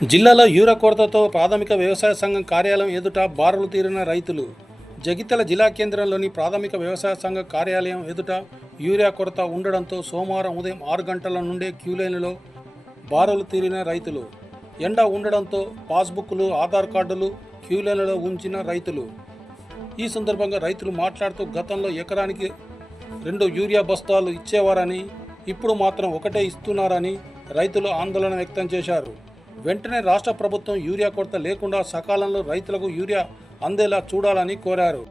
జిల్లాలో యూర కొరతతో ప్రాథమిక వ్యవసాయ సంఘం కార్యాలయం ఎదుట బారులు తీరిన రైతులు. జగిత్యాల జిల్లా కేంద్రంలోని ప్రాథమిక వ్యవసాయ సంఘ కార్యాలయం ఎదుట యూరియా కొరత ఉండడంతో సోమవారం ఉదయం ఆరు గంటల నుండే క్యూలైన్లో బారులు తీరిన రైతులు. ఎండ ఉండడంతో పాస్బుక్లు ఆధార్ కార్డులు క్యూలైన్లలో ఉంచిన రైతులు. ఈ సందర్భంగా రైతులు మాట్లాడుతూ గతంలో ఎకరానికి రెండు యూరియా బస్తాలు ఇచ్చేవారని ఇప్పుడు మాత్రం ఒకటే ఇస్తున్నారని రైతులు ఆందోళన వ్యక్తం చేశారు. వెంటనే రాష్ట్ర ప్రభుత్వం యూరియా కొరత లేకుండా సకాలంలో రైతులకు యూరియా అందేలా చూడాలని కోరారు.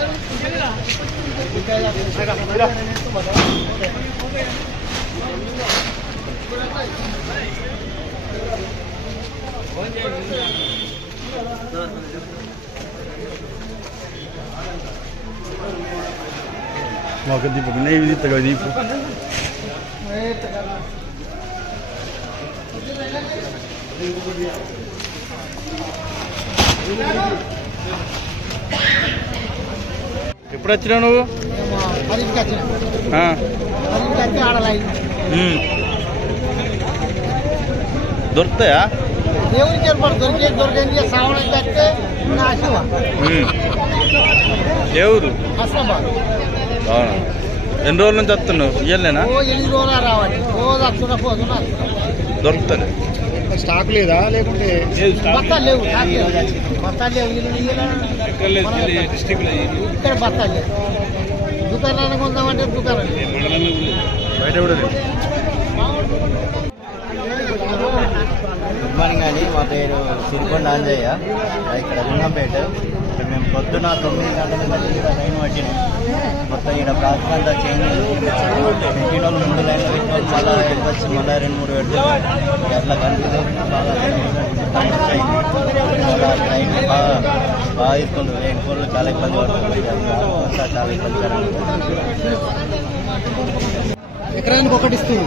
Mau ke tipe ini tidak tipe. Eh ఎప్పుడు వచ్చినావు నువ్వు. దొరుకుతాయా? దేవునికి ఏర్పాటు దొరికే దొరికింది శ్రావణం కట్టే నా శివ అవునా? ఎన్ని రోజుల నుంచి వస్తున్నావు? ఇయ్యలేనా? ఓ ఎనిమిది రోజులు రావాలి. రోజు పోతున్నా దొరుకుతాను స్టాక్ లేదా? లేకుంటే బత్తాలు లేవు నాకు లేవు. బత్తాలు. లేవు వీళ్ళు వీళ్ళు ఇక్కడ బత్తాలు లేవు. దుకాణానికి ఉందామంటే దుకాణం లేదు. బయట కూడా లేదు. గుడ్ మార్నింగ్ అండి. మా పేరు సిరికొండ ఆంజయ్య ఇక్కడ లింగంపేట. ఇక్కడ మేము పొద్దున తొమ్మిది గంటల నుంచి ఇక్కడ లైన్ పట్టినాం. మొత్తం ఇక్కడ ప్రాసెస్ అంతా చేంజ్ పెట్టిన వాళ్ళు ముందు లైన్లో పెట్టిన వాళ్ళు మళ్ళీ వెళ్ళొచ్చి మళ్ళీ రెండు మూడు పెడతారు అట్లా కనిపిస్తుంది. బాగా సమస్య అయింది. లైన్ బాగా బాగా తీసుకుంటారు. లేని కోళ్ళు చాలా ఇబ్బంది పడుతుంది అంతా చాలా ఇబ్బందికరంగా ఎకరానికి ఒకటి ఇస్తుంది.